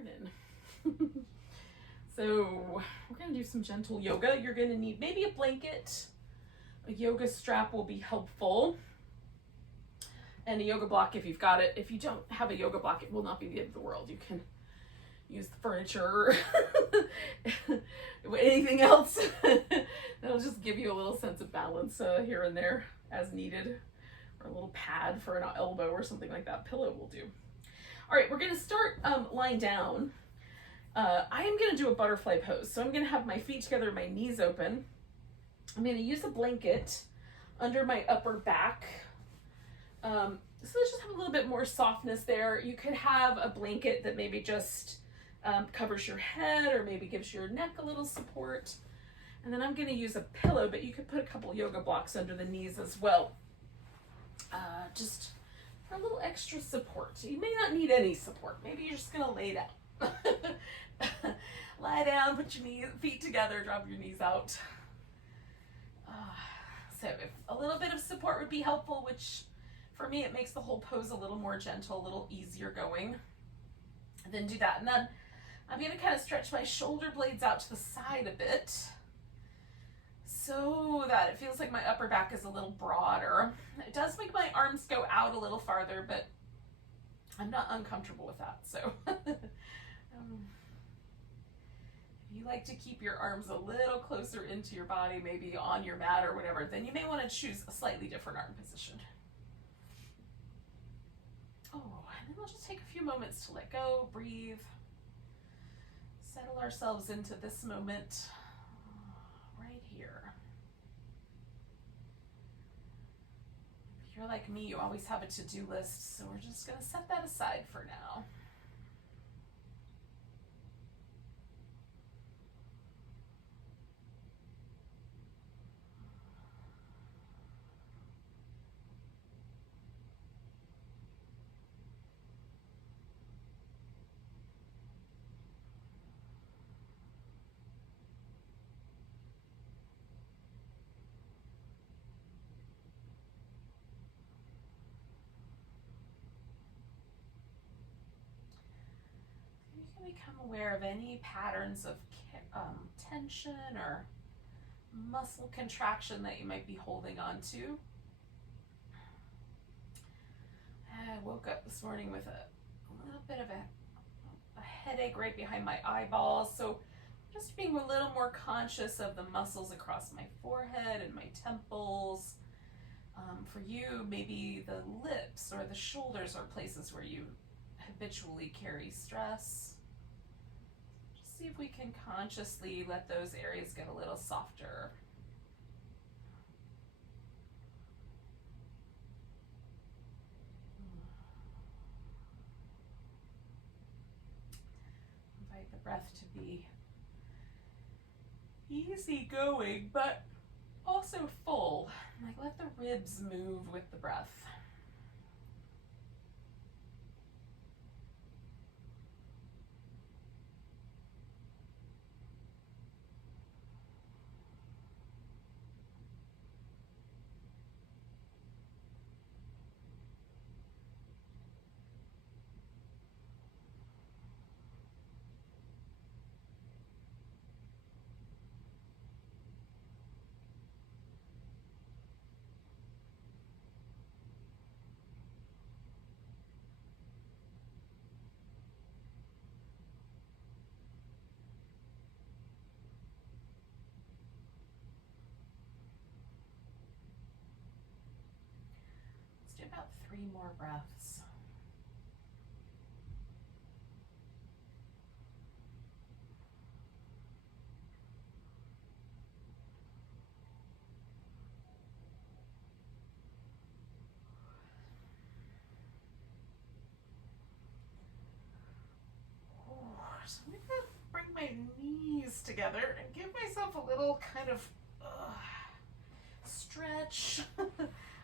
Morning. So we're going to do some gentle yoga. You're going to need maybe a blanket. A yoga strap will be helpful. And a yoga block if you've got it. If you don't have a yoga block, it will not be the end of the world. You can use the furniture or anything else. That'll just give you a little sense of balance here and there as needed. Or a little pad for an elbow or something like that. Pillow will do. All right, we're going to start lying down. I am going to do a butterfly pose. So I'm going to have my feet together, my knees open. I'm going to use a blanket under my upper back. So let's just have a little bit more softness there. You could have a blanket that maybe just covers your head or maybe gives your neck a little support. And then I'm going to use a pillow, but you could put a couple yoga blocks under the knees as well. Just for a little extra support. You may not need any support. Maybe you're just going to lay down. Lie down, put your feet together, drop your knees out. So if a little bit of support would be helpful, which for me it makes the whole pose a little more gentle, a little easier going. And then do that. And then I'm going to kind of stretch my shoulder blades out to the side a bit so that it feels like my upper back is a little broader. It does make my arms go out a little farther, but I'm not uncomfortable with that. So if you like to keep your arms a little closer into your body, maybe on your mat or whatever, then you may want to choose a slightly different arm position. Oh, and then we'll just take a few moments to let go, breathe, settle ourselves into this moment right here. If you're like me, you always have a to-do list, so we're just going to set that aside for now. Become aware of any patterns of tension or muscle contraction that you might be holding on to. I woke up this morning with a little bit of a headache right behind my eyeballs, so just being a little more conscious of the muscles across my forehead and my temples. For you, maybe the lips or the shoulders are places where you habitually carry stress. See if we can consciously let those areas get a little softer. Invite the breath to be easy going, but also full. Like let the ribs move with the breath. About 3 more breaths. So I'm going to bring my knees together and give myself a little kind of stretch.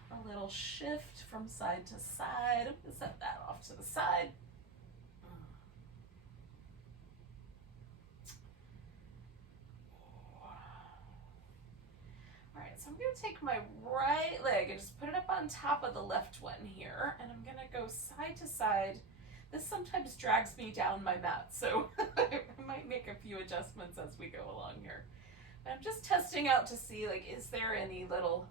A little shift from side to side. I'm going to set that off to the side. All right, so I'm going to take my right leg and just put it up on top of the left one here, and I'm going to go side to side. this sometimes drags me down my mat, so I might make a few adjustments as we go along here. But I'm just testing out to see, like, is there any little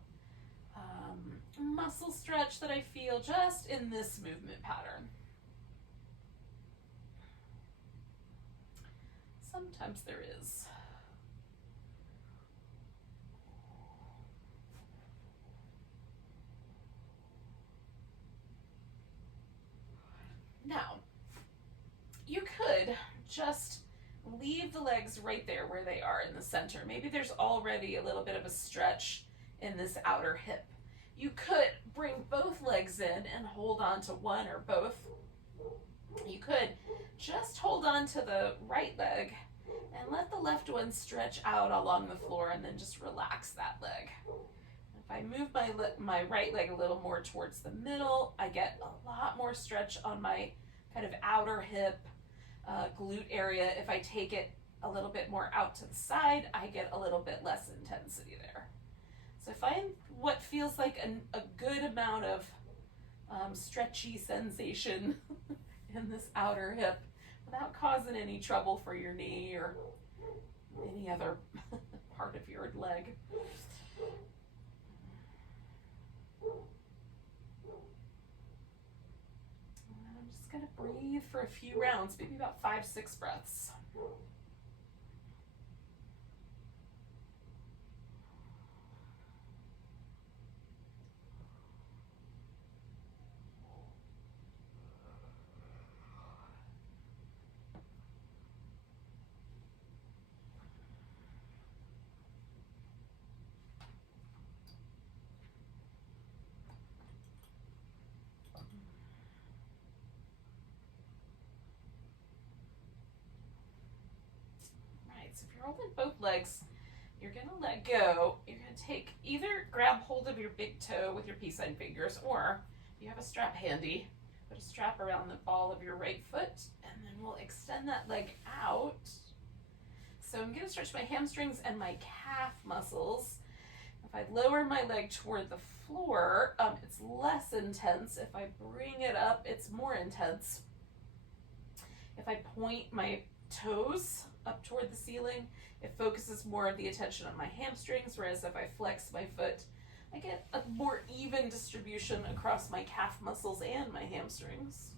muscle stretch that I feel just in this movement pattern. Sometimes there is. Now, you could just leave the legs right there where they are in the center. Maybe there's already a little bit of a stretch in this outer hip. You could bring both legs in and hold on to one or both. You could just hold on to the right leg and let the left one stretch out along the floor, and then just relax that leg. If I move my right leg a little more towards the middle, I get a lot more stretch on my kind of outer hip, glute area. If I take it a little bit more out to the side, I get a little bit less intensity there. So find what feels like a good amount of stretchy sensation in this outer hip without causing any trouble for your knee or any other part of your leg. And I'm just gonna breathe for a few rounds, maybe about 5-6 breaths. So if you're holding both legs, you're going to let go. You're going to either grab hold of your big toe with your peace sign fingers, or if you have a strap handy, put a strap around the ball of your right foot, and then we'll extend that leg out. So I'm going to stretch my hamstrings and my calf muscles. If I lower my leg toward the floor, it's less intense. If I bring it up, it's more intense. If I point my toes up toward the ceiling, it focuses more of the attention on my hamstrings, whereas if I flex my foot, I get a more even distribution across my calf muscles and my hamstrings.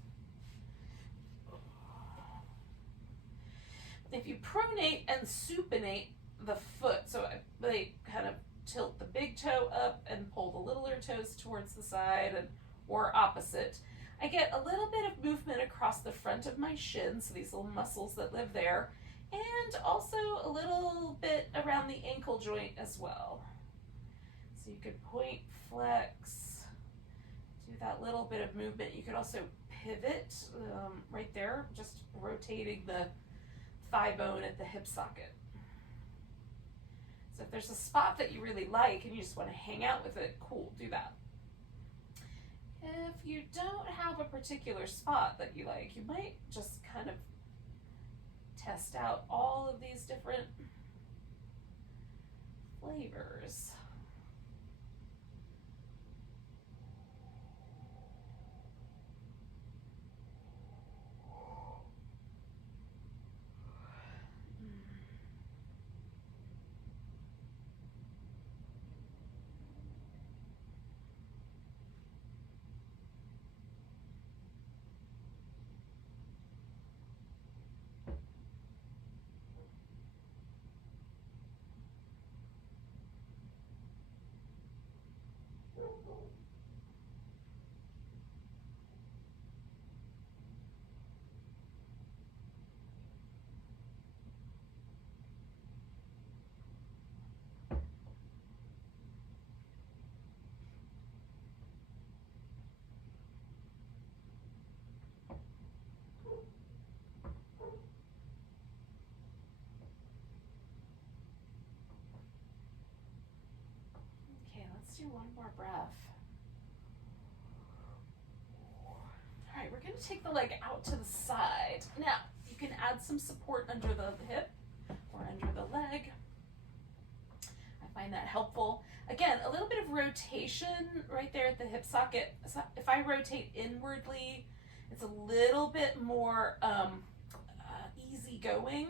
If you pronate and supinate the foot, so I kind of tilt the big toe up and pull the littler toes towards the side, or opposite, I get a little bit of movement across the front of my shins, so these little muscles that live there, and also a little bit around the ankle joint as well. So you could point, flex, do that little bit of movement. You could also pivot right there, just rotating the thigh bone at the hip socket. So if there's a spot that you really like and you just want to hang out with it, cool, do that. If you don't have a particular spot that you like, you might just kind of test out all of these different flavors. Do one more breath. All right, we're going to take the leg out to the side. Now, you can add some support under the hip or under the leg. I find that helpful. Again, a little bit of rotation right there at the hip socket. So if I rotate inwardly It's a little bit more easygoing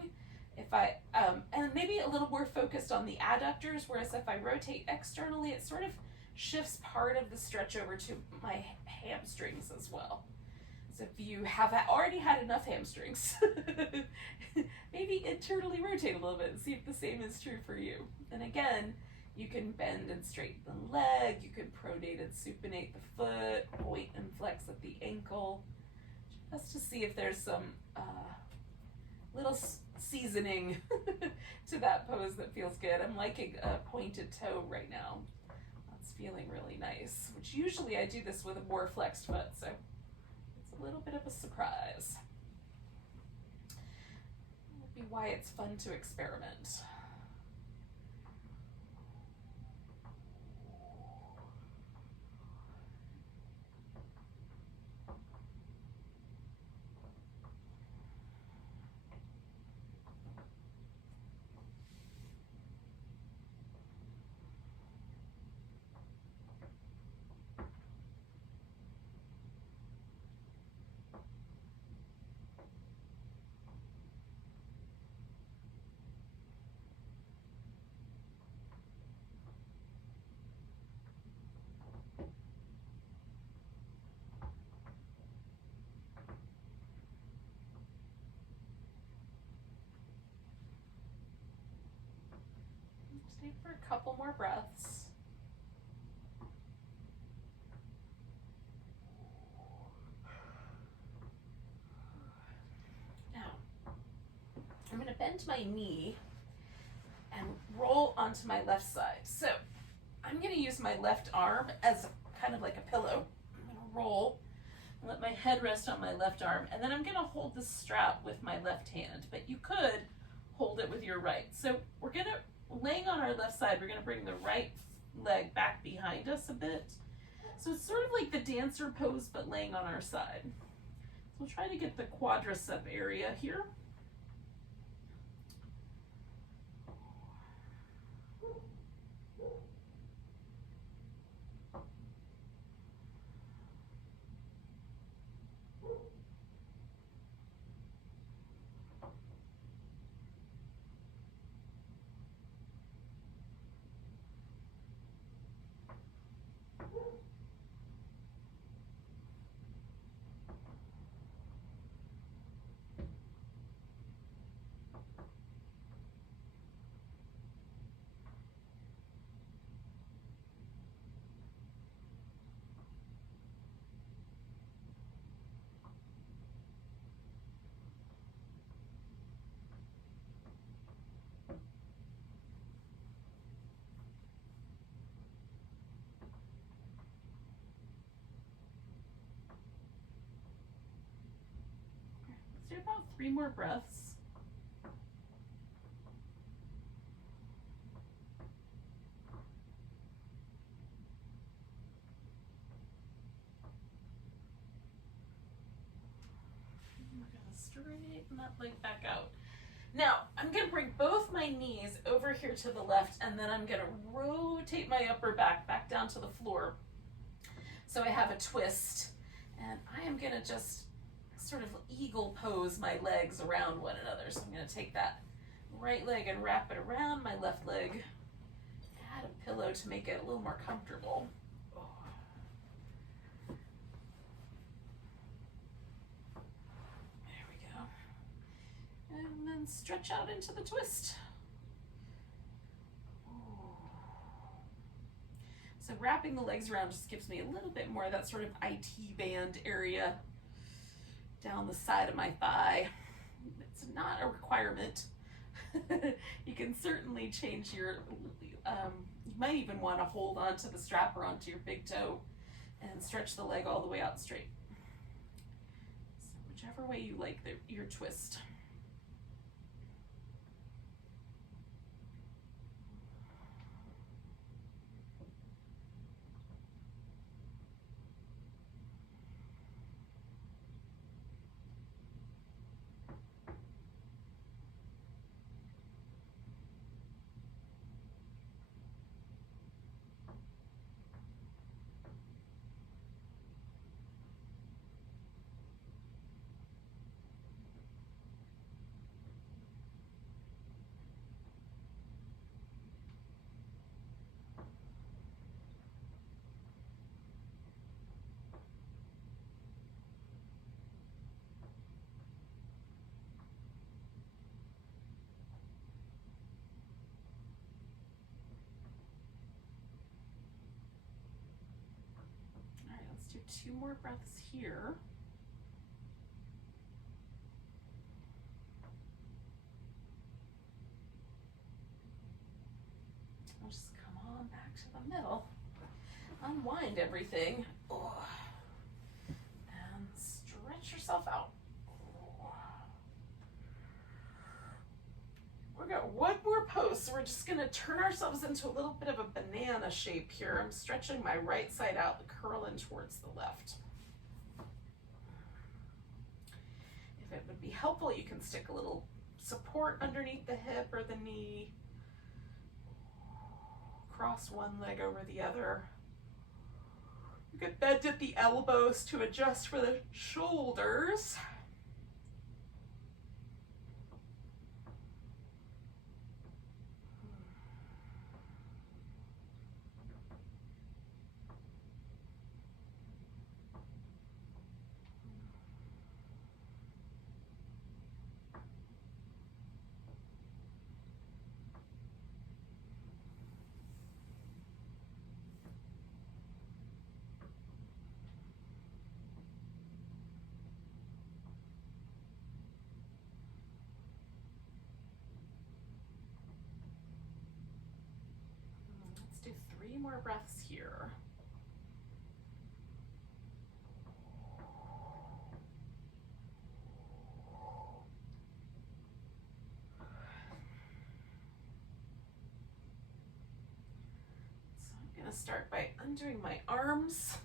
if I, and maybe a little more focused on the adductors, whereas if I rotate externally, it sort of shifts part of the stretch over to my hamstrings as well. So if you have already had enough hamstrings, maybe internally rotate a little bit and see if the same is true for you. And again, you can bend and straighten the leg, you can pronate and supinate the foot, point and flex at the ankle, just to see if there's some little seasoning to that pose that feels good. I'm liking a pointed toe right now. That's feeling really nice, which usually I do this with a more flexed foot, so it's a little bit of a surprise. That would be why it's fun to experiment. Stay for a couple more breaths. Now, I'm going to bend my knee and roll onto my left side. So I'm going to use my left arm as kind of like a pillow. I'm going to roll and let my head rest on my left arm, and then I'm going to hold the strap with my left hand, but you could hold it with your right. So we're going to, laying on our left side, we're going to bring the right leg back behind us a bit. So it's sort of like the dancer pose, but laying on our side. So we'll try to get the quadricep area here. Let's do about 3 more breaths. We're going to straighten that leg back out. Now, I'm going to bring both my knees over here to the left, and then I'm going to rotate my upper back down to the floor. So I have a twist, and I am going to just sort of eagle pose my legs around one another. So I'm going to take that right leg and wrap it around my left leg, add a pillow to make it a little more comfortable. There we go. And then stretch out into the twist. So wrapping the legs around just gives me a little bit more of that sort of IT band area down the side of my thigh. It's not a requirement. You can certainly change your, you might even want to hold onto the strap or onto your big toe and stretch the leg all the way out straight. So whichever way you like your twist. 2 more breaths here. We'll just come on back to the middle. Unwind everything. Oh. And stretch yourself out. We've got one more pose, so we're just going to turn ourselves into a little bit of a banana shape here. I'm stretching my right side out, curling towards the left. If it would be helpful, you can stick a little support underneath the hip or the knee. Cross one leg over the other. You could bend at the elbows to adjust for the shoulders. Let's do 3 more breaths here. So I'm going to start by undoing my arms,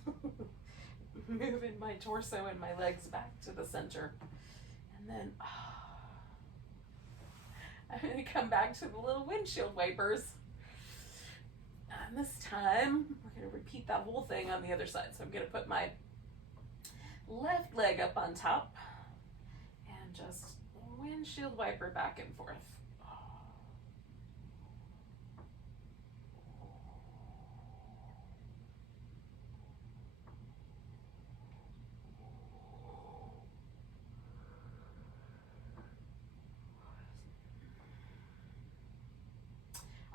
moving my torso and my legs back to the center. And then I'm going to come back to the little windshield wipers. And this time, we're going to repeat that whole thing on the other side. So I'm going to put my left leg up on top and just windshield wiper back and forth.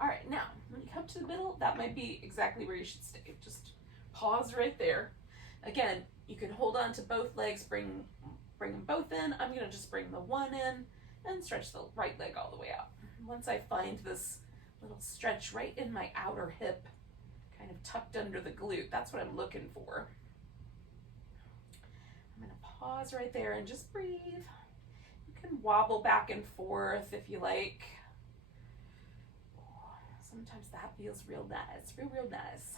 All right, now, when you come to the middle, that might be exactly where you should stay. Just pause right there. Again, you can hold on to both legs, bring them both in. I'm gonna just bring the one in and stretch the right leg all the way out. Once I find this little stretch right in my outer hip, kind of tucked under the glute, that's what I'm looking for. I'm gonna pause right there and just breathe. You can wobble back and forth if you like. Sometimes that feels real nice, real nice.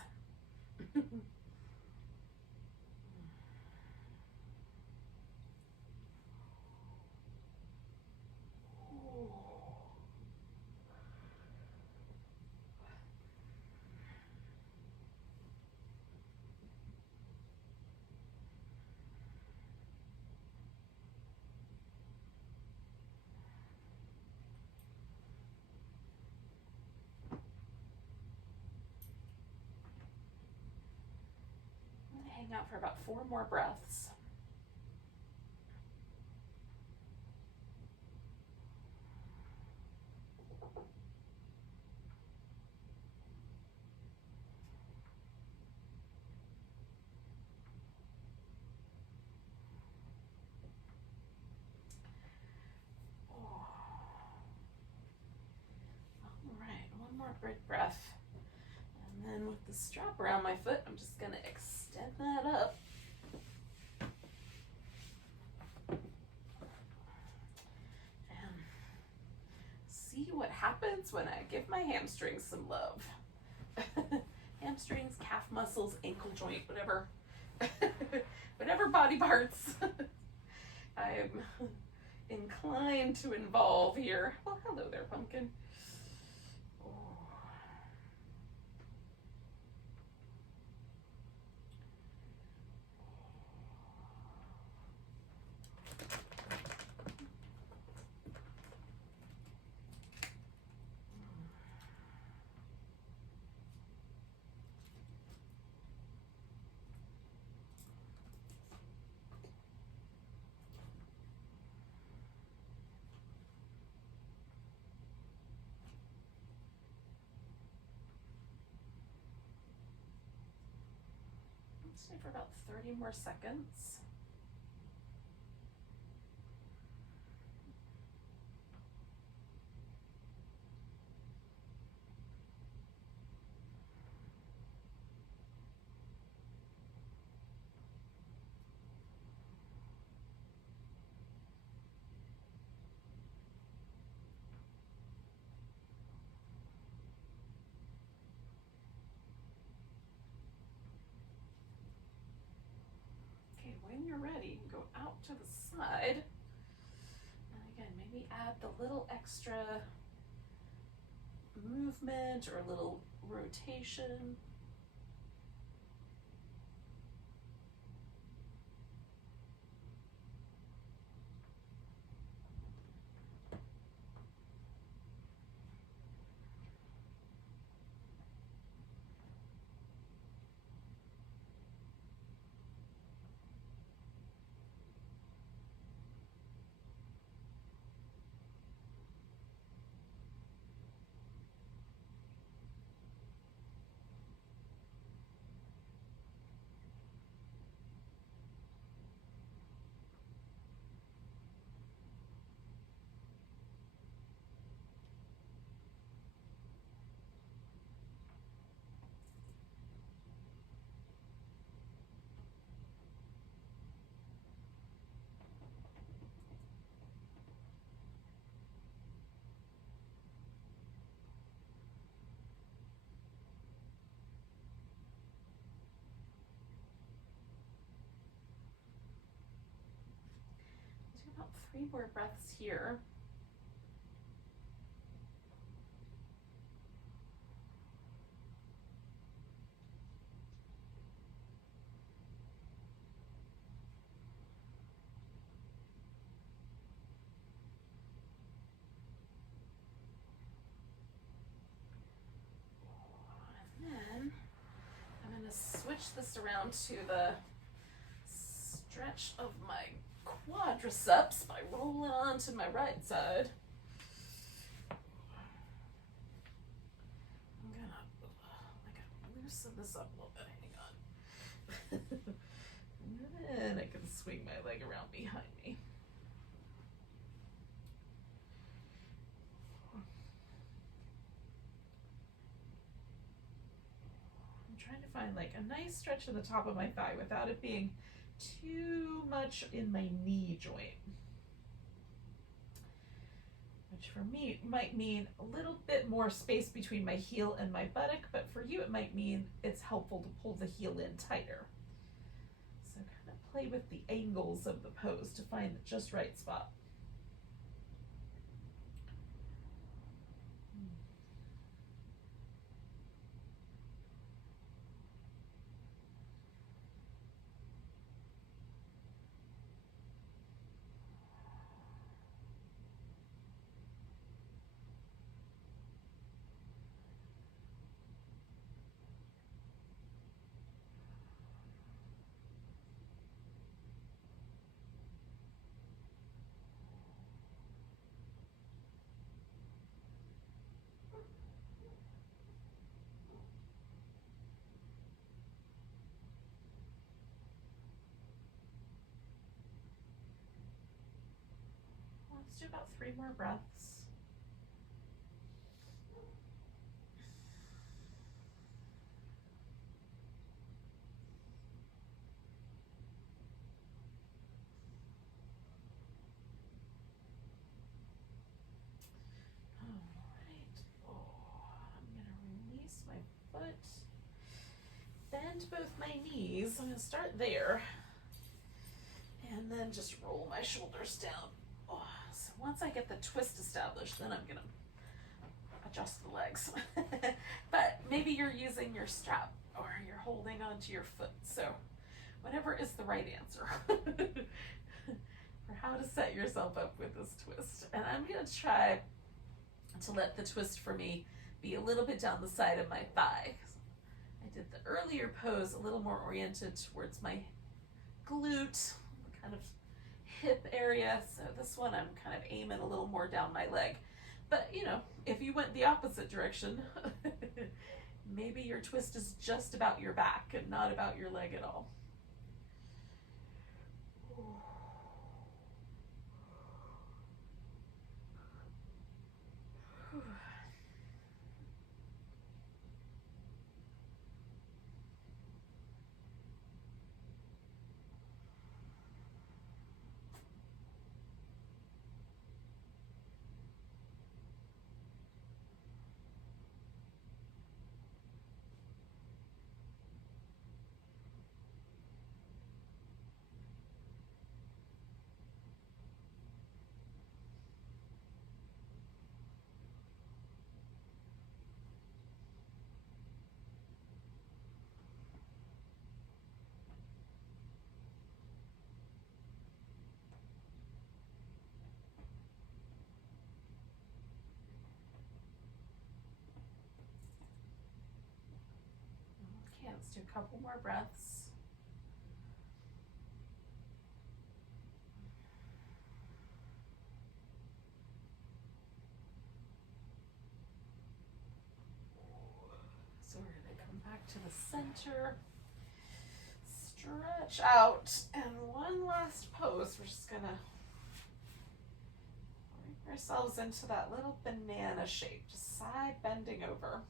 Hang out for about 4 more breaths. All right, 1 more big breath. And then with the strap around my foot, I'm just going to extend that up. And see what happens when I give my hamstrings some love. Hamstrings, calf muscles, ankle joint, whatever. Whatever body parts I'm inclined to involve here. Well, hello there, pumpkin. Stay for about 30 more seconds. When you're ready, go out to the side. And again, maybe add the little extra movement or a little rotation. Do about 3 more breaths here. And then I'm going to switch this around to the stretch of my quadriceps by rolling onto my right side. I'm gonna loosen this up a little bit. Hang on. And then I can swing my leg around behind me. I'm trying to find like a nice stretch in the top of my thigh without it being too much in my knee joint, which for me might mean a little bit more space between my heel and my buttock, but for you it might mean it's helpful to pull the heel in tighter. So kind of play with the angles of the pose to find the just right spot. Let's do about 3 more breaths. Bend both my knees. I'm going to start there and then just roll my shoulders down. Oh, so once I get the twist established, then I'm going to adjust the legs. But maybe you're using your strap or you're holding onto your foot. So whatever is the right answer for how to set yourself up with this twist. And I'm going to try to let the twist for me be a little bit down the side of my thigh. I did the earlier pose a little more oriented towards my glute, kind of hip area. So this one I'm kind of aiming a little more down my leg. But you know, if you went the opposite direction, Maybe your twist is just about your back and not about your leg at all. Okay, let's do a couple more breaths. So we're going to come back to the center, stretch out, and one last pose. We're just going to bring ourselves into that little banana shape, just side bending over.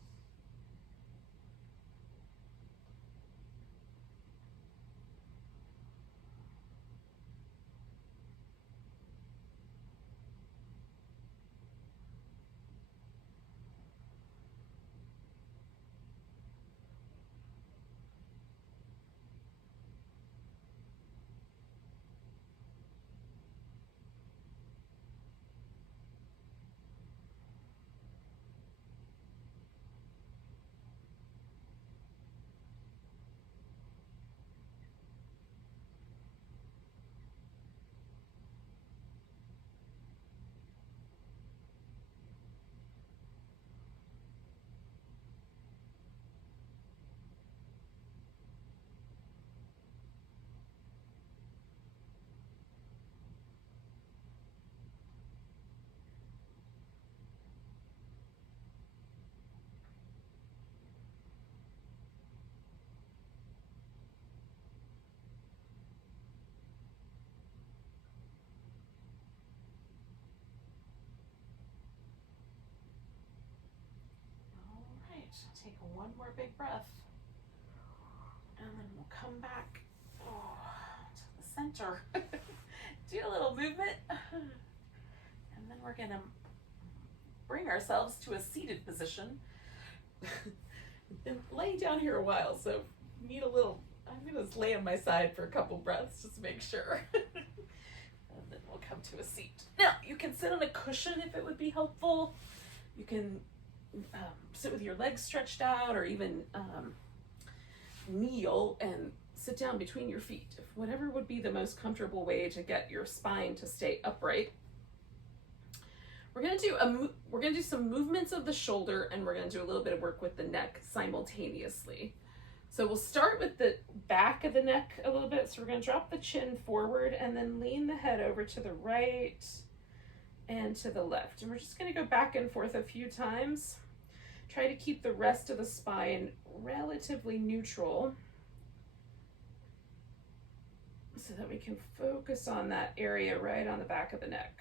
Take one more big breath, and then we'll come back to the center. Do a little movement, and then we're gonna bring ourselves to a seated position. Been laying down here a while, so need a little. I'm gonna just lay on my side for a couple breaths just to make sure. And then we'll come to a seat. Now you can sit on a cushion if it would be helpful. You can sit with your legs stretched out, or even kneel and sit down between your feet. Whatever would be the most comfortable way to get your spine to stay upright. We're gonna do some movements of the shoulder, and we're gonna do a little bit of work with the neck simultaneously. So we'll start with the back of the neck a little bit. So we're gonna drop the chin forward and then lean the head over to the right and to the left. And we're just gonna go back and forth a few times. Try to keep the rest of the spine relatively neutral so that we can focus on that area right on the back of the neck.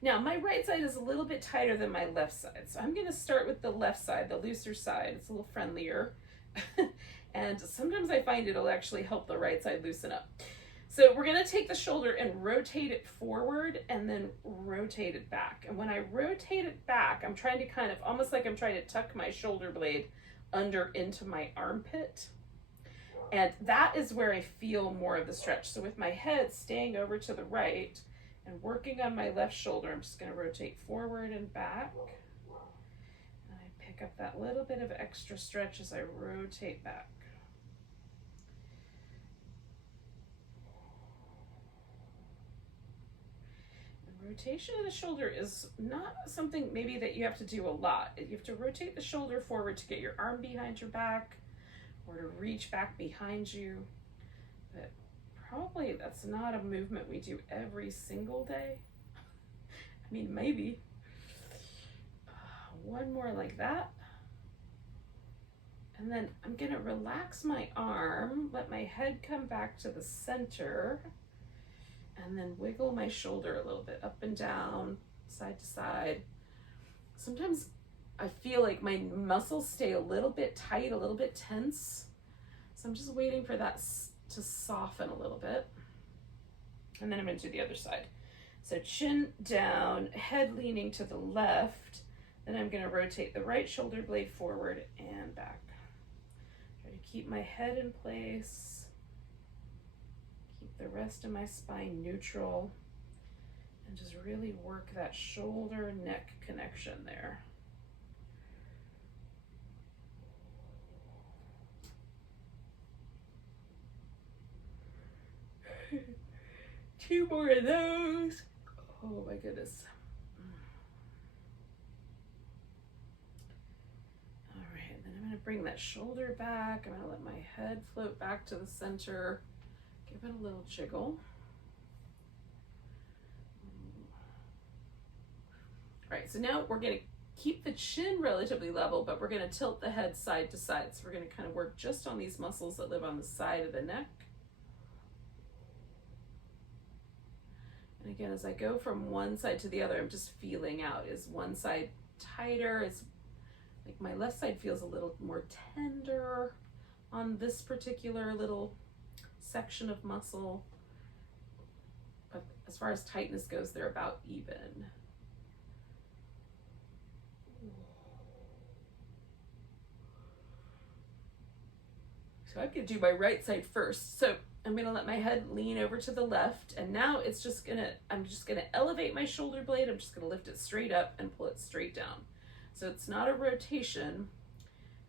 Now, my right side is a little bit tighter than my left side. So I'm gonna start with the left side, the looser side. It's a little friendlier. And sometimes I find it'll actually help the right side loosen up. So we're gonna take the shoulder and rotate it forward and then rotate it back. And when I rotate it back, I'm trying to kind of, almost like I'm trying to tuck my shoulder blade under into my armpit. And that is where I feel more of the stretch. So with my head staying over to the right and working on my left shoulder, I'm just gonna rotate forward and back. And I pick up that little bit of extra stretch as I rotate back. Rotation of the shoulder is not something maybe that you have to do a lot. You have to rotate the shoulder forward to get your arm behind your back or to reach back behind you. But probably that's not a movement we do every single day. I mean, maybe. one more like that. And then I'm gonna relax my arm, let my head come back to the center, and then wiggle my shoulder a little bit up and down, side to side. Sometimes I feel like my muscles stay a little bit tight, a little bit tense. So I'm just waiting for that to soften a little bit. And then I'm gonna do the other side. So chin down, head leaning to the left. Then I'm gonna rotate the right shoulder blade forward and back. Try to keep my head in place. Keep the rest of my spine neutral. And just really work that shoulder neck connection there. Two more of those. Oh my goodness. All right, then I'm gonna bring that shoulder back. I'm gonna let my head float back to the center. Give it a little jiggle. All right, so now we're gonna keep the chin relatively level, but we're gonna tilt the head side to side. So we're gonna kind of work just on these muscles that live on the side of the neck. And again, as I go from one side to the other, I'm just feeling out. Is one side tighter? Is like my left side feels a little more tender on this particular little section of muscle. But as far as tightness goes, they're about even. So I'm gonna do my right side first. So I'm gonna let my head lean over to the left, and now I'm just gonna elevate my shoulder blade. I'm just gonna lift it straight up and pull it straight down. So it's not a rotation,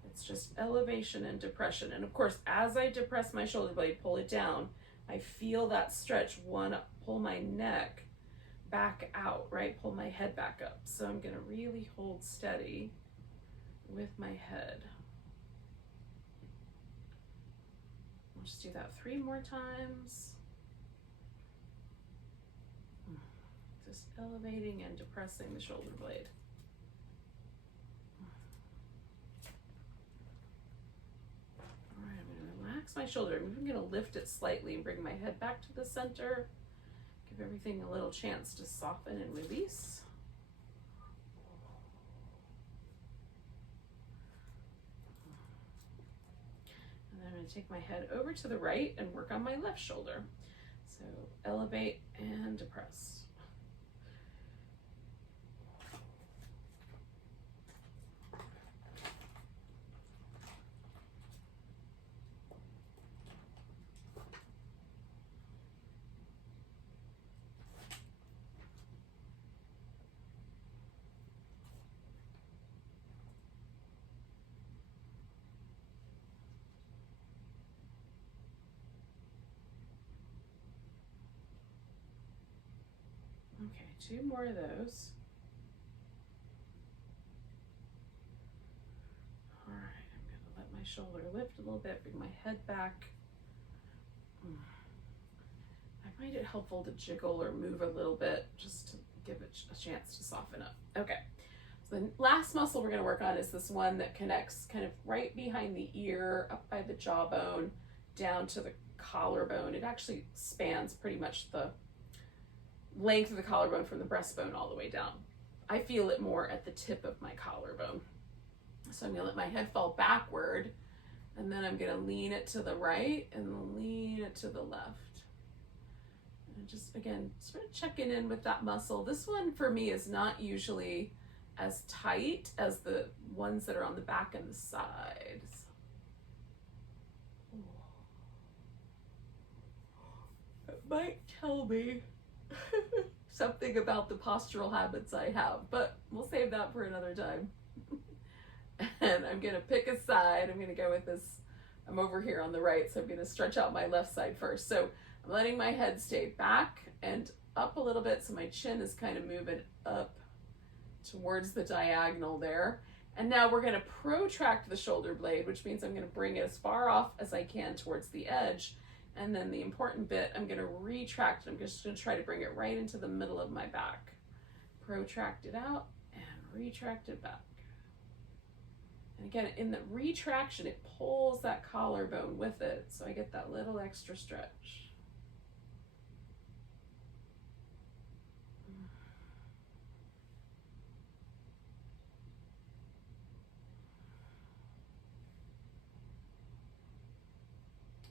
it's just elevation and depression. And of course, as I depress my shoulder blade, pull it down, I feel that stretch, pull my neck back out, right? Pull my head back up. So I'm gonna really hold steady with my head. Just do that 3 more times. Just elevating and depressing the shoulder blade. All right, I'm gonna relax my shoulder. I'm even gonna lift it slightly and bring my head back to the center. Give everything a little chance to soften and release. I'm going to take my head over to the right and work on my left shoulder. So elevate and depress. Okay, 2 more of those. All right, I'm gonna let my shoulder lift a little bit, bring my head back. I find it helpful to jiggle or move a little bit just to give it a chance to soften up. Okay, so the last muscle we're gonna work on is this one that connects kind of right behind the ear, up by the jawbone, down to the collarbone. It actually spans pretty much the length of the collarbone from the breastbone all the way down. I feel it more at the tip of my collarbone. So I'm gonna let my head fall backward, and then I'm gonna lean it to the right and lean it to the left. And just, again, sort of checking in with that muscle. This one for me is not usually as tight as the ones that are on the back and the sides. It might tell me something about the postural habits I have, but we'll save that for another time. And I'm gonna pick a side. I'm gonna go with this. I'm over here on the right, so I'm gonna stretch out my left side first. So I'm letting my head stay back and up a little bit, so my chin is kind of moving up towards the diagonal there. And now we're gonna protract the shoulder blade, which means I'm gonna bring it as far off as I can towards the edge. And then the important bit, I'm gonna retract it. I'm just gonna try to bring it right into the middle of my back. Protract it out and retract it back. And again, in the retraction, it pulls that collarbone with it, so I get that little extra stretch.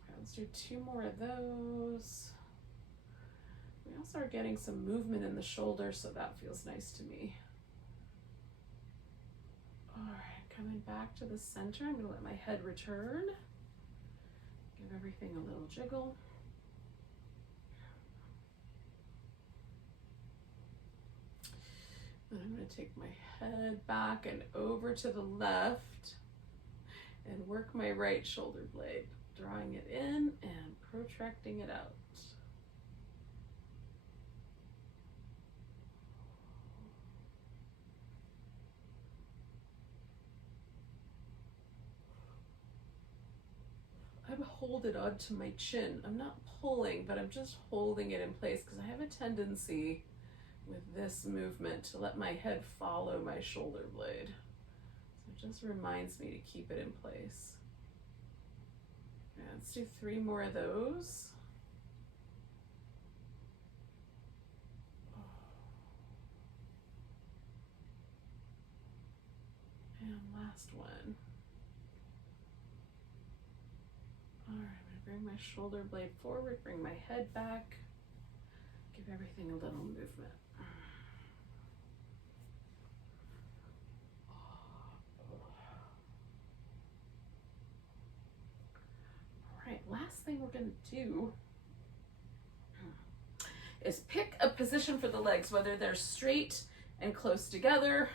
Okay, let's do 2 more of those. We also are getting some movement in the shoulder, so that feels nice to me. All right, coming back to the center, I'm gonna let my head return. Give everything a little jiggle. And I'm gonna take my head back and over to the left and work my right shoulder blade, drawing it in and protracting it out. I'm holding onto my chin. I'm not pulling, but I'm just holding it in place because I have a tendency with this movement to let my head follow my shoulder blade. So it just reminds me to keep it in place. Yeah, let's do 3 more of those. And last one. All right, I'm gonna bring my shoulder blade forward, bring my head back, give everything a little movement. All right, last thing we're gonna do is pick a position for the legs, whether they're straight and close together,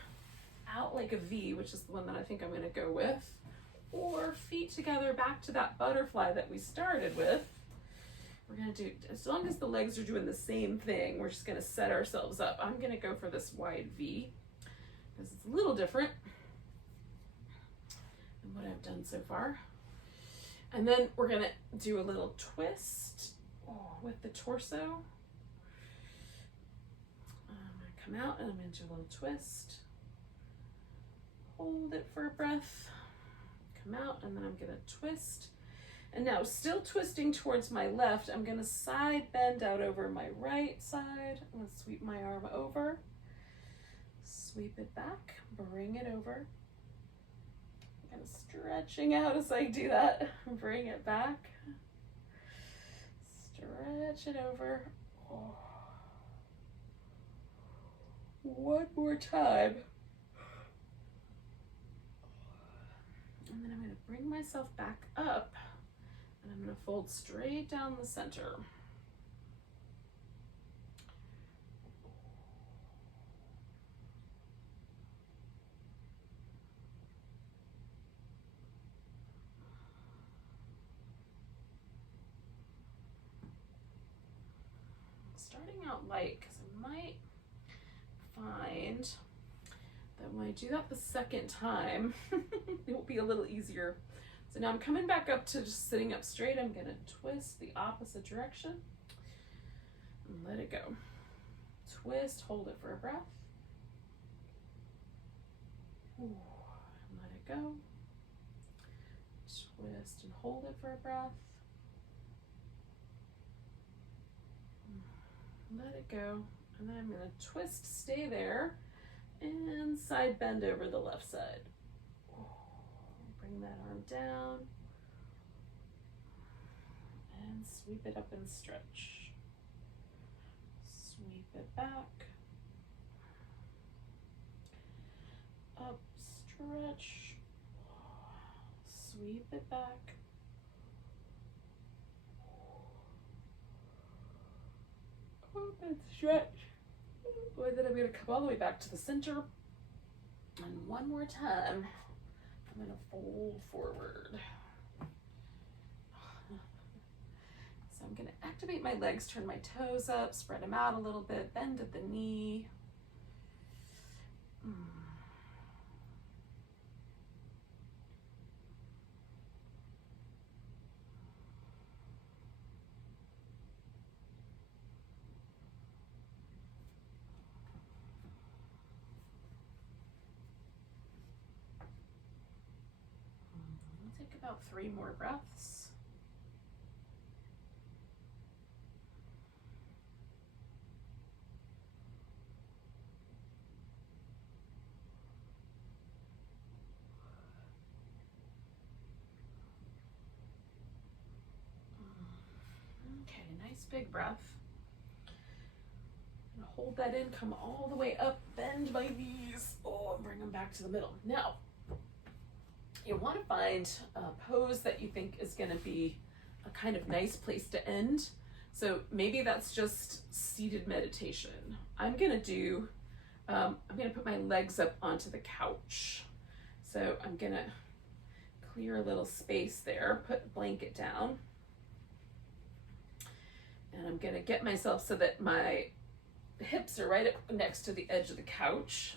out like a V, which is the one that I think I'm gonna go with, or feet together back to that butterfly that we started with. We're gonna do, as long as the legs are doing the same thing, we're just gonna set ourselves up. I'm gonna go for this wide V because it's a little different than what I've done so far. And then we're gonna do a little twist with the torso. I'm gonna come out and I'm gonna do a little twist. Hold it for a breath. Come out, and then I'm gonna twist. And now, still twisting towards my left, I'm gonna side bend out over my right side. I'm gonna sweep my arm over, sweep it back, bring it over. Kind of stretching out as I do that. Bring it back, stretch it over. Oh. One more time. And then I'm going to bring myself back up, and I'm going to fold straight down the center. Starting out light, because I might find that when I do that the second time, it will be a little easier. So now I'm coming back up to just sitting up straight. I'm gonna twist the opposite direction and let it go. Twist, hold it for a breath. Ooh, and let it go. Twist and hold it for a breath. Let it go. And then I'm gonna twist, stay there, and side bend over the left side. Bring that arm down and sweep it up and stretch. Sweep it back, up, stretch, sweep it back, up and stretch. And then I'm going to come all the way back to the center, and one more time I'm going to fold forward. So I'm going to activate my legs, turn my toes up, spread them out a little bit, bend at the knee. About 3 more breaths. Okay, nice big breath. I'm gonna hold that in, come all the way up, bend my knees. Oh, and bring them back to the middle. Now, you want to find a pose that you think is going to be a kind of nice place to end. So maybe that's just seated meditation. I'm going to put my legs up onto the couch. So I'm going to clear a little space there, put a blanket down. And I'm going to get myself so that my hips are right up next to the edge of the couch.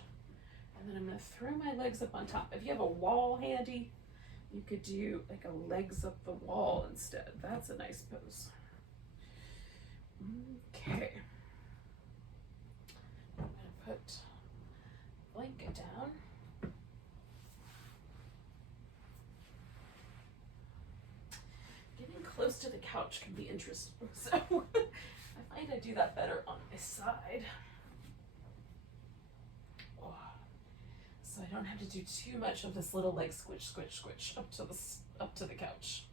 And then I'm going to throw my legs up on top. If you have a wall handy, you could do like a legs up the wall instead. That's a nice pose. Okay. I'm going to put a blanket down. Getting close to the couch can be interesting. So I find I do that better on my side. So I don't have to do too much of this little like squish, squish, squish up to the couch.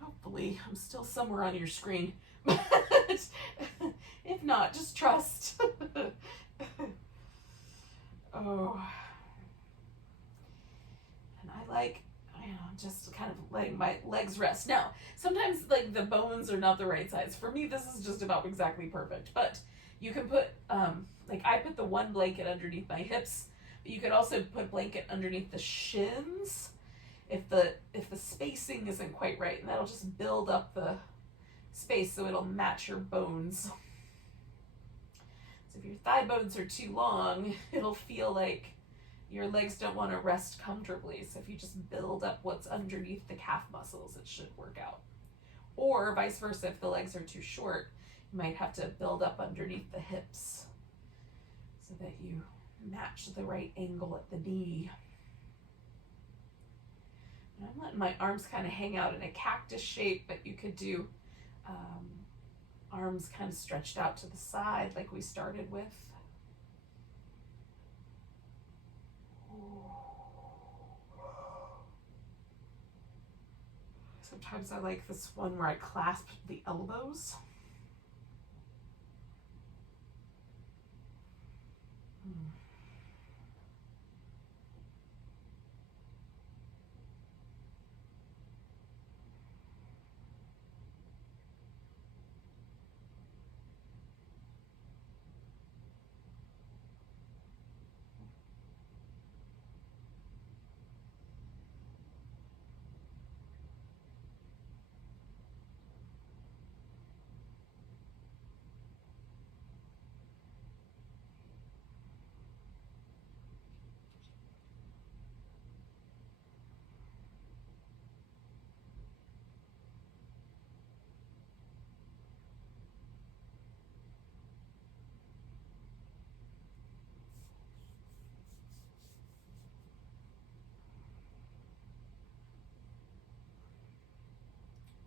Hopefully I'm still somewhere on your screen, but if not, just trust. Oh, and I like, just kind of letting my legs rest. Now, sometimes like the bones are not the right size. For me, this is just about exactly perfect, but you can put, like I put the one blanket underneath my hips. You could also put a blanket underneath the shins if the spacing isn't quite right, and that'll just build up the space so it'll match your bones. So if your thigh bones are too long, it'll feel like your legs don't want to rest comfortably. So if you just build up what's underneath the calf muscles, it should work out. Or vice versa, if the legs are too short, you might have to build up underneath the hips so that you match the right angle at the knee. And I'm letting my arms kind of hang out in a cactus shape, but you could do arms kind of stretched out to the side like we started with. Sometimes I like this one where I clasp the elbows.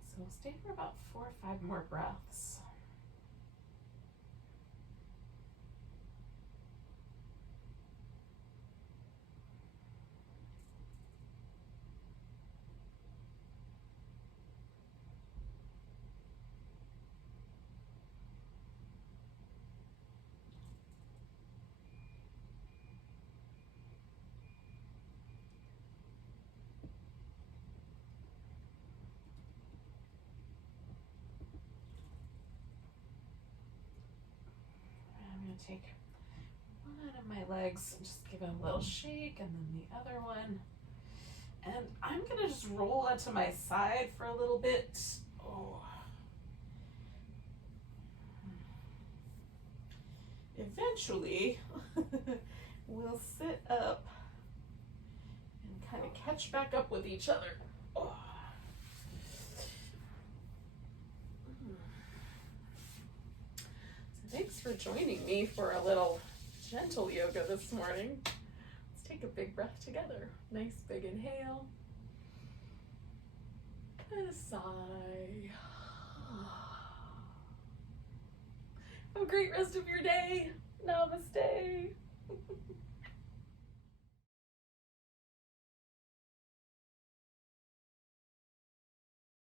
So we'll stay for about 4 or 5 more breaths. Take one of my legs and just give it a little shake, and then the other one. And I'm gonna just roll onto my side for a little bit. Oh. Eventually, we'll sit up and kind of catch back up with each other. Oh. Thanks for joining me for a little gentle yoga this morning. Let's take a big breath together. Nice big inhale. And a sigh. Have a great rest of your day. Namaste.